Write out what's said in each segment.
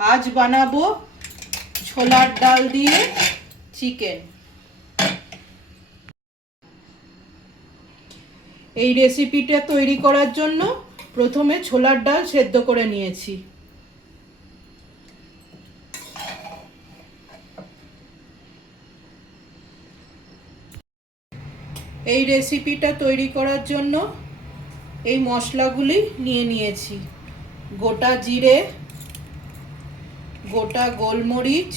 আজ বানাবো ছোলার ডাল দিয়ে চিকেন। এই রেসিপিটা তৈরি করার জন্য প্রথমে ছোলার ডাল সেদ্ধ করে নিয়েছি। এই রেসিপিটা তৈরি করার জন্য এই মশলাগুলি নিয়ে নিয়েছি। গোটা জিরে, গোটা গোলমরিচ,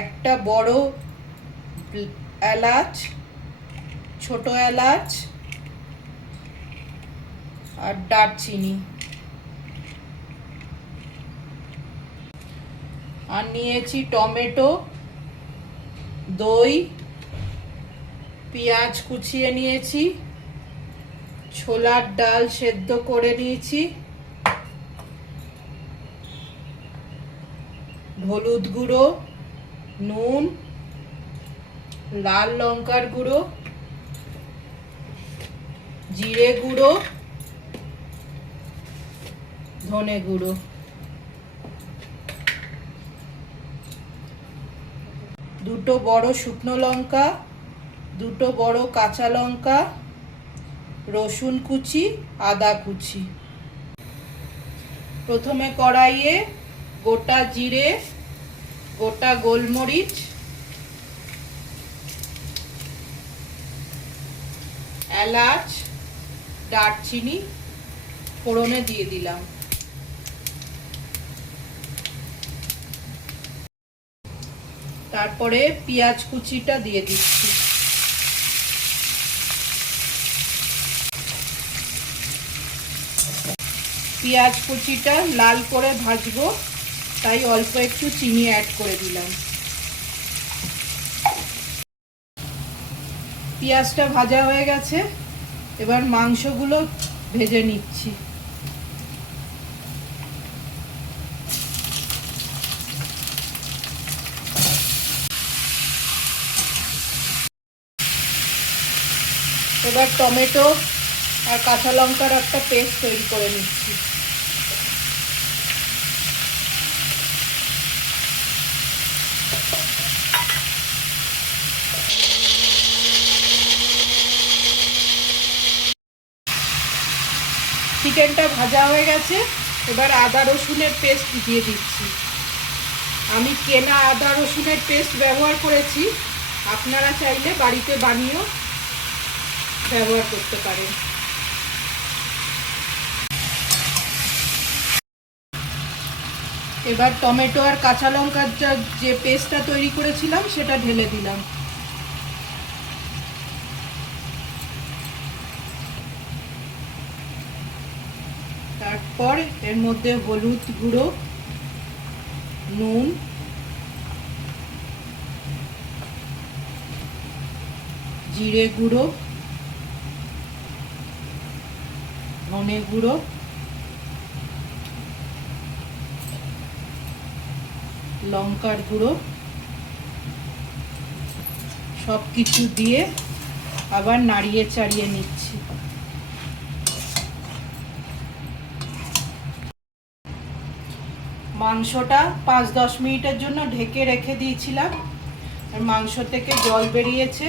একটা বড় এলাচ, ছোট এলাচ আর দারচিনি, আর নিয়েছি টমেটো, দই, পেঁয়াজ কুচিয়ে নিয়েছি, ছোলার ডাল সেদ্ধ করে নিয়েছি, হলুদ গুঁড়ো, নুন, লাল লঙ্কার গুঁড়ো, জিরে গুঁড়ো, ধনে গুঁড়ো, দুটো বড় শুকনো লঙ্কা, দুটো বড় কাঁচা লঙ্কা, রসুন কুচি, আদা কুচি। প্রথমে কড়াইয়ে গোটা জিরে, গোটা গোলমরিচ, এলাচ, দারচিনি ফোড়নে দিয়ে দিলাম। তারপরে পেঁয়াজ কুচিটা দিয়ে দিচ্ছি। পেঁয়াজ কুচিটা লাল করে ভাজবো, তাই অল্প একটু চিনি অ্যাড করে দিলাম। পেঁয়াজটা ভাজা হয়ে গেছে, এবার মাংসগুলো ভেজে নিচ্ছি। এবার টমেটো আর কাঁচা লঙ্কার একটা পেস্ট তৈরি করে নিচ্ছি। চিকেনটা ভাজা হয়ে গেছে, এবার আদা রসুনের পেস্ট দিয়ে দিচ্ছি। আমি কেনা আদা রসুনের পেস্ট ব্যবহার করেছি, আপনারা চাইলে বাড়িতে বানিয়েও ব্যবহার করতে পারেন। এবার টমেটো আর কাঁচা লঙ্কার যে পেস্টটা তৈরি করেছিলাম সেটা ঢেলে দিলাম। তারপর এর মধ্যে হলুদ গুঁড়ো, নুন, জিরে গুঁড়ো, ধনে গুঁড়ো, লঙ্কার গুঁড়ো সব কিছু দিয়ে আবার নাড়িয়ে চাড়িয়ে নিচ্ছি। মাংসটা 5-10 মিনিটের জন্য ঢেকে রেখে দিয়েছিলাম, আর মাংস থেকে জল বেরিয়েছে,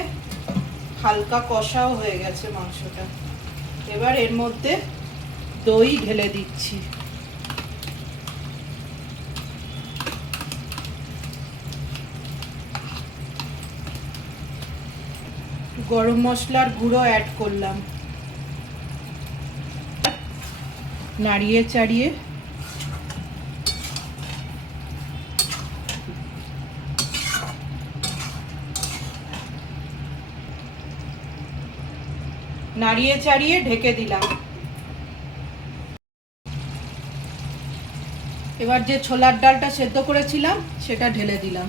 হালকা কষাও হয়ে গেছে মাংসটা। এবার এর মধ্যে দই ঢেলে দিচ্ছি। গরম মশলার গুঁড়ো অ্যাড করলাম, নাড়িয়ে চাড়িয়ে ঢেকে দিলাম। এবার যে ছোলার ডালটা সেদ্ধ করেছিলাম সেটা ঢেলে দিলাম।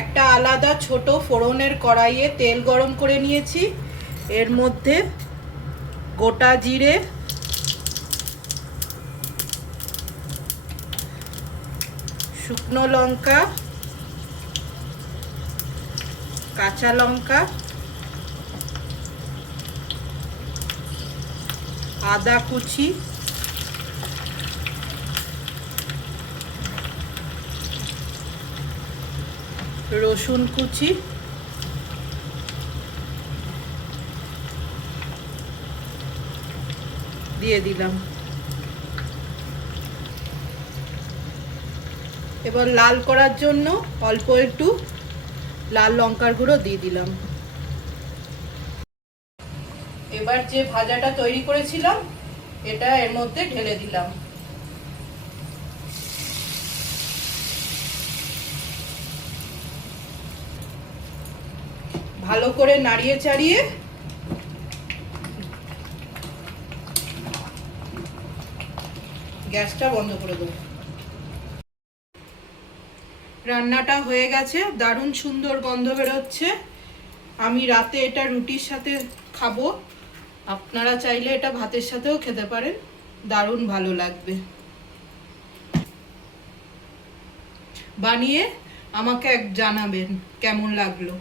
একটা আলাদা ছোট ফোড়নের কড়াইয়ে তেল গরম করে নিয়েছি। এর মধ্যে গোটা জিরে, শুকনো লঙ্কা, কাঁচা লঙ্কা, আদা কুচি, রসুন কুচি, দিয়ে দিলাম। এবার লাল করার জন্য অল্প একটু লাল লঙ্কার গুঁড়ো দিয়ে দিলাম। এবার যে ভাজাটা তৈরি করেছিলাম এটা এর মধ্যে ঢেলে দিলাম। ভালো করে নাড়িয়ে চাড়িয়ে গ্যাসটা বন্ধ করে দেবো। রান্নাটা হয়ে গেছে, দারুণ সুন্দর গন্ধ বেরোচ্ছে। আমি রাতে এটা রুটির সাথে খাবো, আপনারা চাইলে এটা ভাতের সাথেও খেতে পারেন, দারুণ ভালো লাগবে। বানিয়ে আমাকে জানাবেন কেমন লাগলো।